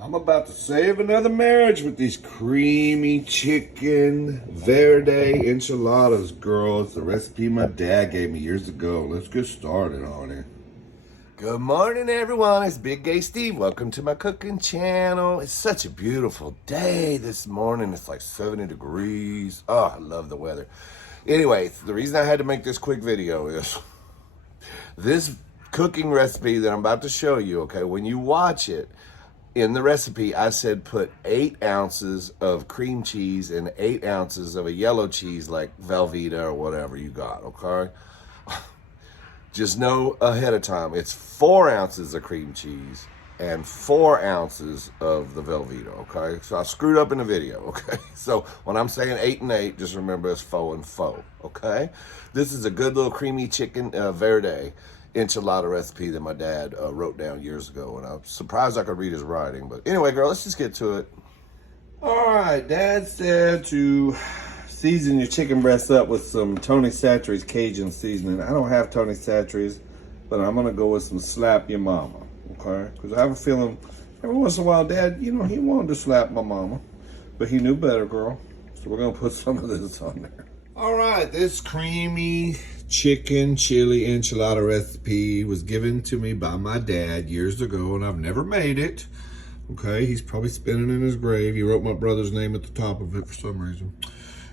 I'm about to save another marriage with these creamy chicken verde enchiladas, girls. The recipe my dad gave me years ago. Let's get started on it. Good morning, everyone. It's Big Gay Steve. Welcome to my cooking channel. It's such a beautiful day this morning. It's like 70 degrees. Oh, I love the weather. Anyway, the reason I had to make this quick video is this cooking recipe that I'm about to show you, okay, when you watch it, in the recipe, I said put 8 ounces of cream cheese and 8 ounces of a yellow cheese like Velveeta or whatever you got, okay? Just know ahead of time, it's 4 ounces of cream cheese and 4 ounces of the Velveeta, okay? So I screwed up in the video, okay? So when I'm saying 8 and 8, just remember it's faux and faux, okay? This is a good little creamy chicken verde enchilada recipe that my dad wrote down years ago, and I'm surprised I could read his writing. But anyway, girl, let's just get to it. All right, Dad said to season your chicken breasts up with some Tony Chachere's Cajun seasoning. I don't have Tony Chachere's, but I'm gonna go with some Slap Your Mama, okay? Because I have a feeling every once in a while, Dad, you know, he wanted to slap my mama, but he knew better, girl. So we're gonna put some of this on there. All right, this creamy chicken chili enchilada recipe was given to me by my dad years ago, and I've never made it. Okay, he's probably spinning in his grave. He wrote my brother's name at the top of it for some reason.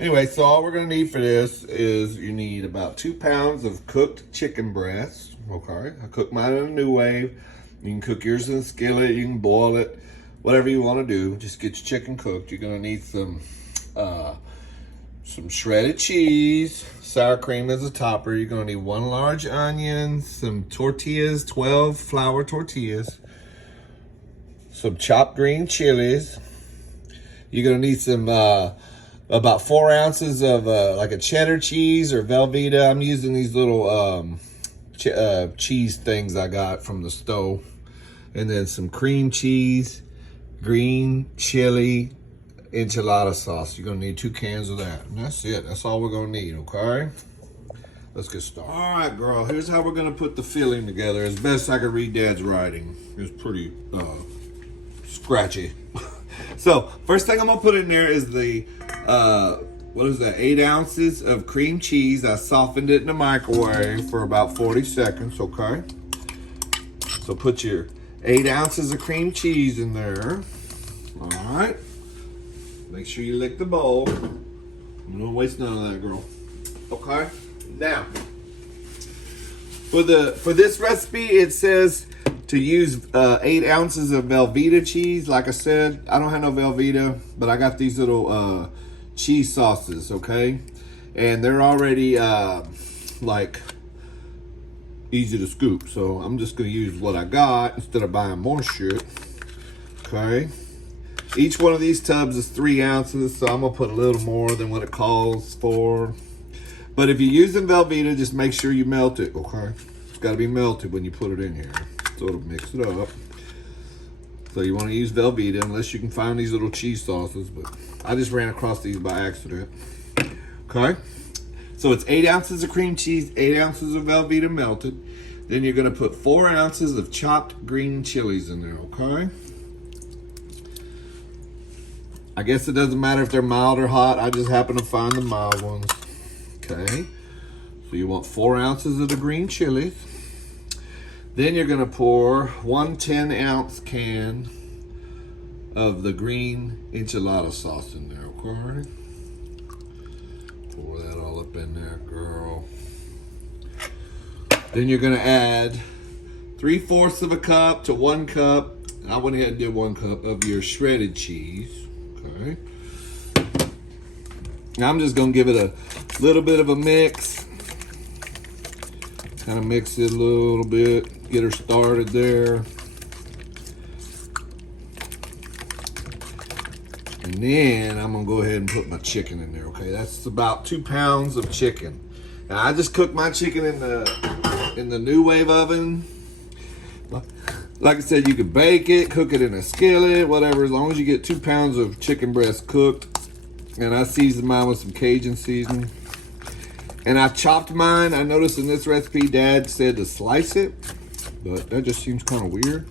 Anyway, so all we're gonna need for this is you need about 2 pounds of cooked chicken breasts. Okay, I cook mine in a New Wave. You can cook yours in a skillet, you can boil it, whatever you wanna do. Just get your chicken cooked. You're gonna need some shredded cheese, sour cream as a topper. You're gonna need 1 large onion, some tortillas, 12 flour tortillas, some chopped green chilies. You're gonna need some, about 4 ounces of like a cheddar cheese or Velveeta. I'm using these little cheese things I got from the stove. And then some cream cheese, green chili, enchilada sauce. You're gonna need 2 cans of that, and that's it. That's all we're gonna need, okay? Let's get started. All right, girl, here's how we're gonna put the filling together. As best I could read Dad's writing. It's pretty scratchy. So first thing I'm gonna put in there is the what is that, 8 ounces of cream cheese. I softened it in the microwave for about 40 seconds, okay? So put your 8 ounces of cream cheese in there. All right. Make sure you lick the bowl. Don't waste none of that, girl. Okay. Now, for this recipe, it says to use 8 ounces of Velveeta cheese. Like I said, I don't have no Velveeta, but I got these little cheese sauces. Okay, and they're already like easy to scoop. So I'm just gonna use what I got instead of buying more shit. Okay. Each one of these tubs is 3 ounces, so I'm gonna put a little more than what it calls for. But if you're using Velveeta, just make sure you melt it, okay? It's gotta be melted when you put it in here, so it'll mix it up. So you wanna use Velveeta, unless you can find these little cheese sauces, but I just ran across these by accident. Okay? So it's 8 ounces of cream cheese, 8 ounces of Velveeta melted. Then you're gonna put 4 ounces of chopped green chilies in there, okay? I guess it doesn't matter if they're mild or hot. I just happen to find the mild ones. Okay. So you want 4 ounces of the green chilies. Then you're gonna pour 1 10-ounce can of the green enchilada sauce in there, okay? Pour that all up in there, girl. Then you're gonna add 3/4 of a cup to 1 cup. I went ahead and did 1 cup of your shredded cheese. Okay. Now I'm just gonna give it a little bit of a mix. Kind of mix it a little bit, get her started there. And then I'm gonna go ahead and put my chicken in there, okay? That's about 2 pounds of chicken. Now I just cooked my chicken in the New Wave oven. Like I said, you could bake it, cook it in a skillet, whatever, as long as you get 2 pounds of chicken breast cooked. And I seasoned mine with some Cajun seasoning. And I chopped mine. I noticed in this recipe, Dad said to slice it, but that just seems kind of weird.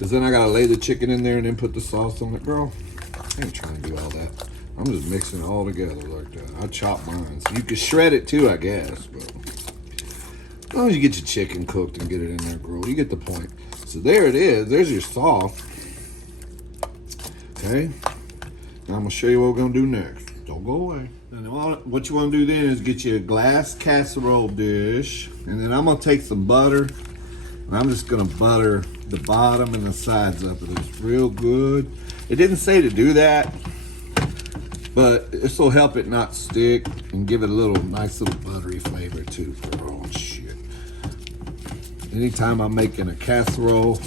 Because then I gotta lay the chicken in there and then put the sauce on it. Girl, I ain't trying to do all that. I'm just mixing it all together like that. I chop mine. So you can shred it too, I guess. But as long as you get your chicken cooked and get it in there, girl, you get the point. So there it is. There's your sauce. Okay. Now I'm gonna show you what we're gonna do next. Don't go away. And what you wanna do then is get you a glass casserole dish. And then I'm gonna take some butter. And I'm just gonna butter the bottom and the sides up of this real good. It didn't say to do that, but this will help it not stick and give it a little nice little buttery flavor too. Oh shit. Anytime I'm making a casserole,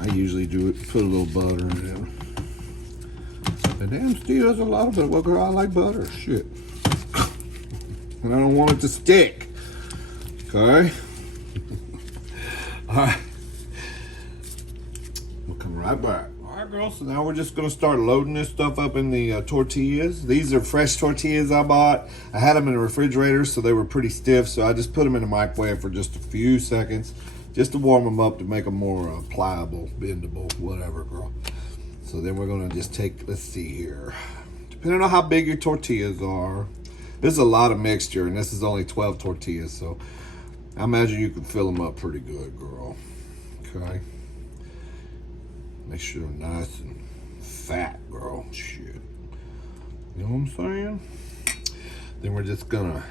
I usually do it, put a little butter in it. And damn, Steve, there's a lot of it. Well, girl, I like butter, shit. And I don't want it to stick, okay? All right. We'll come right back. All right, girl, so now we're just gonna start loading this stuff up in the tortillas. These are fresh tortillas I bought. I had them in the refrigerator, so they were pretty stiff, so I just put them in the microwave for just a few seconds, just to warm them up to make them more pliable, bendable, whatever, girl. So then we're gonna just take, let's see here. Depending on how big your tortillas are, this is a lot of mixture, and this is only 12 tortillas, so I imagine you can fill them up pretty good, girl. Okay. Make sure they're nice and fat, girl. Shit. You know what I'm saying? Then we're just gonna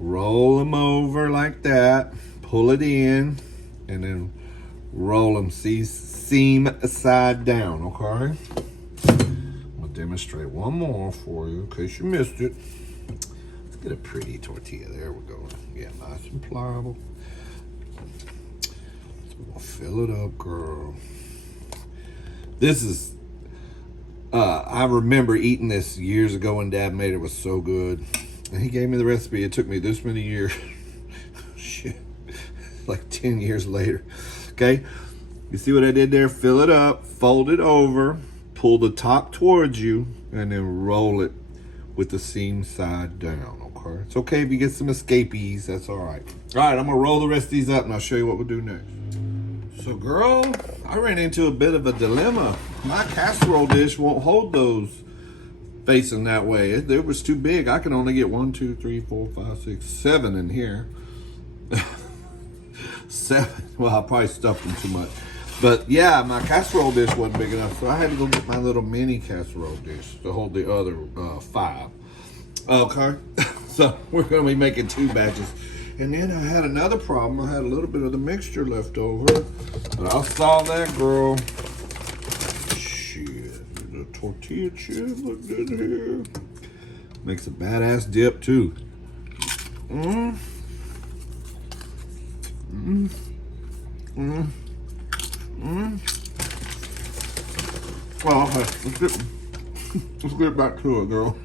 roll them over like that, pull it in, and then roll them seam side down, okay? I'll demonstrate one more for you in case you missed it. Let's get a pretty tortilla. There we go. Yeah, nice and pliable. So we'll fill it up, girl. This is, I remember eating this years ago when Dad made it. It was so good. And he gave me the recipe. It took me this many years. Shit. Like 10 years later. Okay. You see what I did there? Fill it up, fold it over, pull the top towards you, and then roll it with the seam side down, okay? It's okay if you get some escapees, that's all right. All right, I'm gonna roll the rest of these up and I'll show you what we'll do next. So girl, I ran into a bit of a dilemma. My casserole dish won't hold those facing that way. It was too big. I can only get 1, 2, 3, 4, 5, 6, 7 in here. 7, well, I probably stuffed them too much. But yeah, my casserole dish wasn't big enough, so I had to go get my little mini casserole dish to hold the other 5. Okay, so we're gonna be making 2 batches. And then I had another problem. I had a little bit of the mixture left over, but I'll solve that, girl. Shit, the tortilla chips look good here. Makes a badass dip too. Well, let's get back to it, girl. All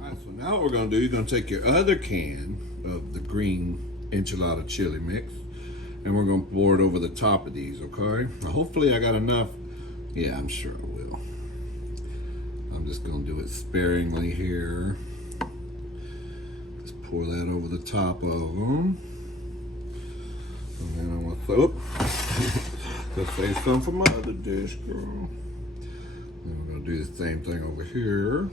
right, so now what we're gonna do, you're gonna take your other can of the green enchilada chili mix, and we're gonna pour it over the top of these, okay? Now, hopefully I got enough. Yeah, I'm sure I will. I'm just gonna do it sparingly here. Just pour that over the top of them. And then I'm gonna save some for my other dish, girl. And we're gonna do the same thing over here.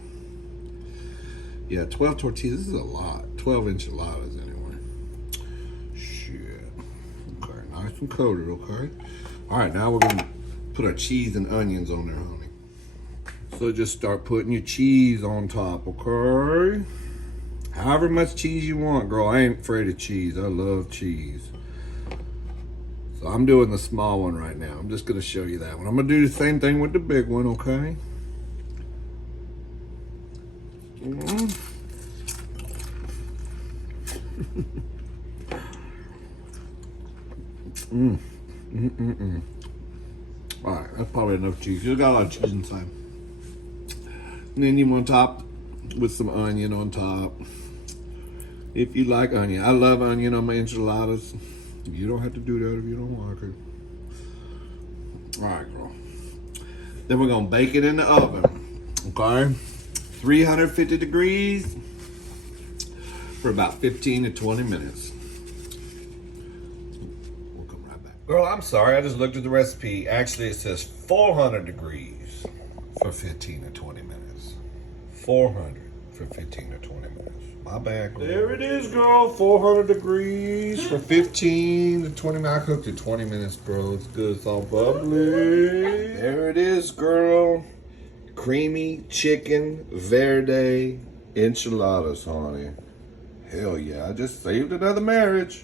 Yeah, 12 tortillas, this is a lot. 12 enchiladas anyway. Shit. Okay, nice and coated, okay? All right, now we're gonna put our cheese and onions on there, honey. So just start putting your cheese on top, okay? However much cheese you want, girl. I ain't afraid of cheese. I love cheese. So I'm doing the small one right now. I'm just gonna show you that one. I'm gonna do the same thing with the big one, okay? All right, that's probably enough cheese. You got a lot of cheese inside. And then you want to top with some onion on top. If you like onion. I love onion on my enchiladas. You don't have to do that if you don't like it. All right, girl. Then we're gonna bake it in the oven, okay? 350 degrees for about 15 to 20 minutes. We'll come right back. Girl, I'm sorry. I just looked at the recipe. Actually, it says 400 degrees for 15 to 20 minutes. 400 for 15 to 20 minutes. My bad, girl. There it is, girl. 400 degrees for 15 to 20 minutes. I cooked it 20 minutes, bro. It's good. It's all bubbly. There it is, girl. Creamy chicken verde enchiladas, honey. Hell yeah. I just saved another marriage.